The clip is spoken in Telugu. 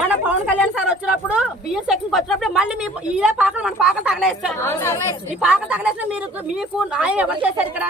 మన పవన్ కళ్యాణ్ సార్ వచ్చినప్పుడు బియ్యం సెక్షన్ వచ్చినప్పుడు మళ్ళీ మీ ఇదే పాకలు మన పాకలు తగలేస్తారు. ఈ పాకలు తగలేసిన మీకు న్యాయం ఎవరు చేశారు ఇక్కడ?